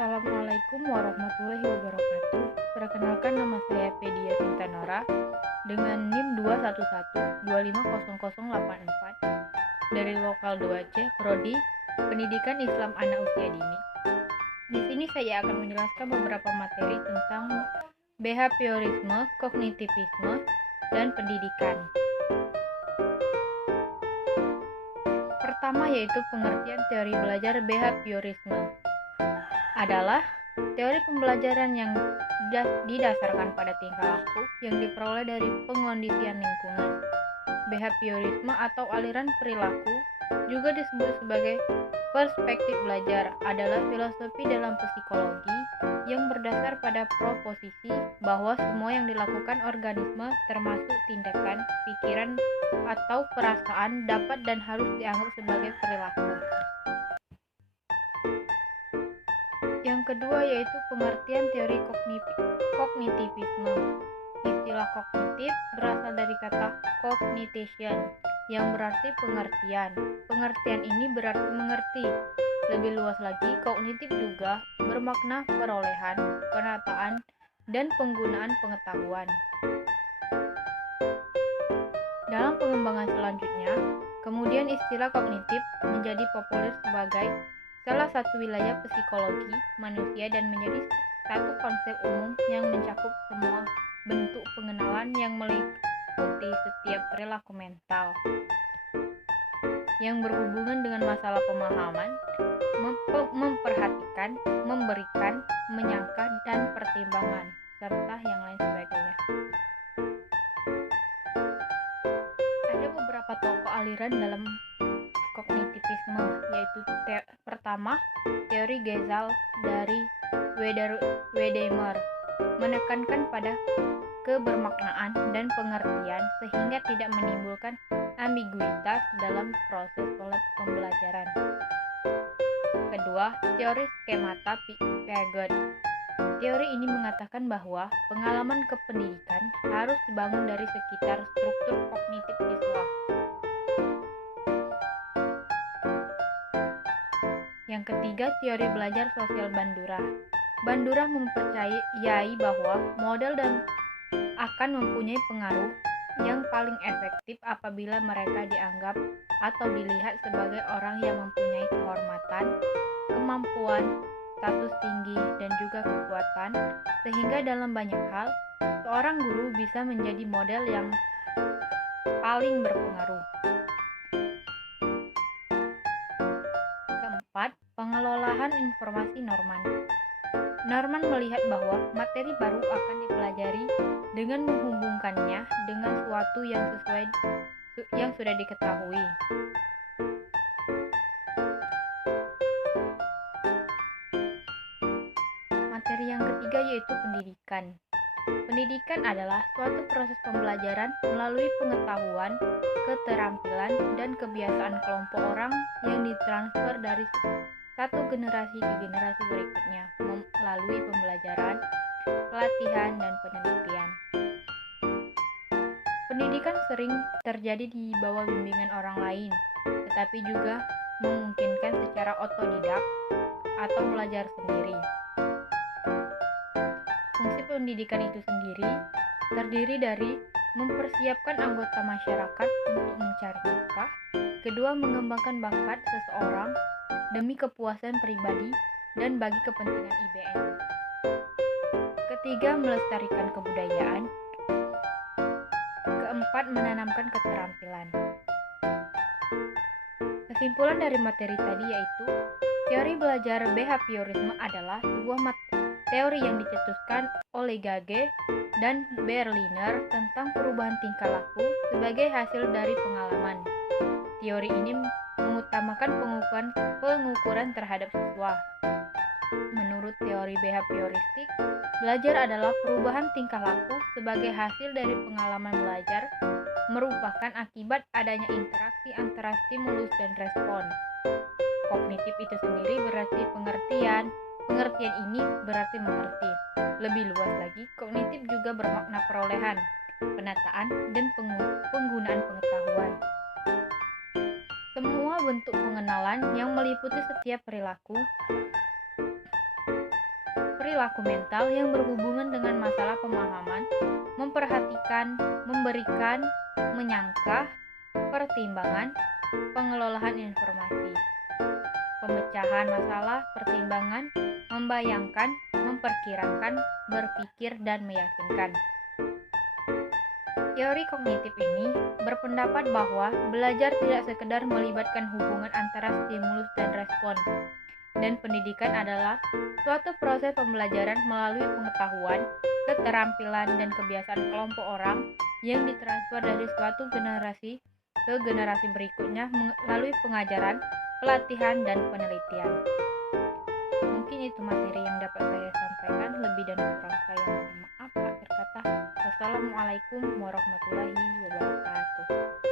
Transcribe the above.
Assalamualaikum warahmatullahi wabarakatuh. Perkenalkan, nama saya Pedia Sintanora dengan NIM 211250084 dari Lokal 2C Prodi Pendidikan Islam Anak Usia Dini. Di sini saya akan menjelaskan beberapa materi tentang behaviorisme, kognitivisme, dan pendidikan. Pertama yaitu pengertian teori belajar behaviorisme adalah teori pembelajaran yang didasarkan pada tingkah laku yang diperoleh dari pengondisian lingkungan. Behaviorisme atau aliran perilaku juga disebut sebagai perspektif belajar adalah filosofi dalam psikologi yang berdasar pada proposisi bahwa semua yang dilakukan organisme termasuk tindakan, pikiran, atau perasaan dapat dan harus dianggap sebagai perilaku. Yang kedua yaitu pengertian teori kognitivisme. Istilah kognitif berasal dari kata cognition yang berarti pengertian. Pengertian ini berarti mengerti. Lebih luas lagi, kognitif juga bermakna perolehan, penataan, dan penggunaan pengetahuan. Dalam pengembangan selanjutnya, kemudian istilah kognitif menjadi populer sebagai salah satu wilayah psikologi manusia dan menjadi satu konsep umum yang mencakup semua bentuk pengenalan yang meliputi setiap perilaku mental yang berhubungan dengan masalah pemahaman, memperhatikan, memberikan, menyangka, dan pertimbangan, serta yang lain sebagainya. Ada beberapa tokoh aliran dalam kognitivisme, yaitu pertama, teori Gesell dari Wedemer menekankan pada kebermaknaan dan pengertian sehingga tidak menimbulkan ambiguitas dalam proses pembelajaran. Kedua, teori skemata Piaget. Teori ini mengatakan bahwa pengalaman kependidikan harus dibangun dari sekitar struktur kognitif siswa. Yang ketiga, teori belajar sosial Bandura. Bandura mempercayai bahwa model dan akan mempunyai pengaruh yang paling efektif apabila mereka dianggap atau dilihat sebagai orang yang mempunyai kehormatan, kemampuan, status tinggi, dan juga kekuatan, sehingga dalam banyak hal, seorang guru bisa menjadi model yang paling berpengaruh. Keempat, pengelolaan informasi Norman. Norman melihat bahwa materi baru akan dipelajari dengan menghubungkannya dengan sesuatu yang sudah diketahui. Materi yang ketiga yaitu pendidikan. Pendidikan adalah suatu proses pembelajaran melalui pengetahuan, keterampilan, dan kebiasaan kelompok orang yang ditransfer dari satu generasi ke generasi berikutnya melalui pembelajaran, pelatihan, dan penelitian. Pendidikan sering terjadi di bawah bimbingan orang lain, tetapi juga memungkinkan secara otodidak atau belajar sendiri. Fungsi pendidikan itu sendiri terdiri dari mempersiapkan anggota masyarakat untuk mencari nafkah, kedua mengembangkan bakat seseorang demi kepuasan pribadi dan bagi kepentingan IBN. Ketiga, melestarikan kebudayaan. Keempat, menanamkan keterampilan. Kesimpulan dari materi tadi yaitu teori belajar behaviorisme adalah sebuah teori yang dicetuskan oleh Gage dan Berliner tentang perubahan tingkah laku sebagai hasil dari pengalaman. Teori ini mengutamakan pengukuran terhadap siswa. Menurut teori behavioristik, belajar adalah perubahan tingkah laku sebagai hasil dari pengalaman belajar, merupakan akibat adanya interaksi antara stimulus dan respon. Kognitif itu sendiri berarti pengertian. Pengertian ini berarti mengerti. Lebih luas lagi, kognitif juga bermakna perolehan, penataan, dan penggunaan pengetahuan. Semua bentuk pengenalan yang meliputi setiap perilaku perilaku mental yang berhubungan dengan masalah pemahaman, memperhatikan, memberikan, menyangka, pertimbangan, pengelolaan informasi, pemecahan masalah, pertimbangan, membayangkan, memperkirakan, berpikir, dan meyakinkan. Teori kognitif ini berpendapat bahwa belajar tidak sekedar melibatkan hubungan antara stimulus dan respon, dan pendidikan adalah suatu proses pembelajaran melalui pengetahuan, keterampilan, dan kebiasaan kelompok orang yang ditransfer dari suatu generasi ke generasi berikutnya melalui pengajaran, pelatihan, dan penelitian. Mungkin itu materi yang dapat saya sampaikan. Lebih dan kurang saya mohon maaf. Akhir kata, wassalamualaikum warahmatullahi wabarakatuh.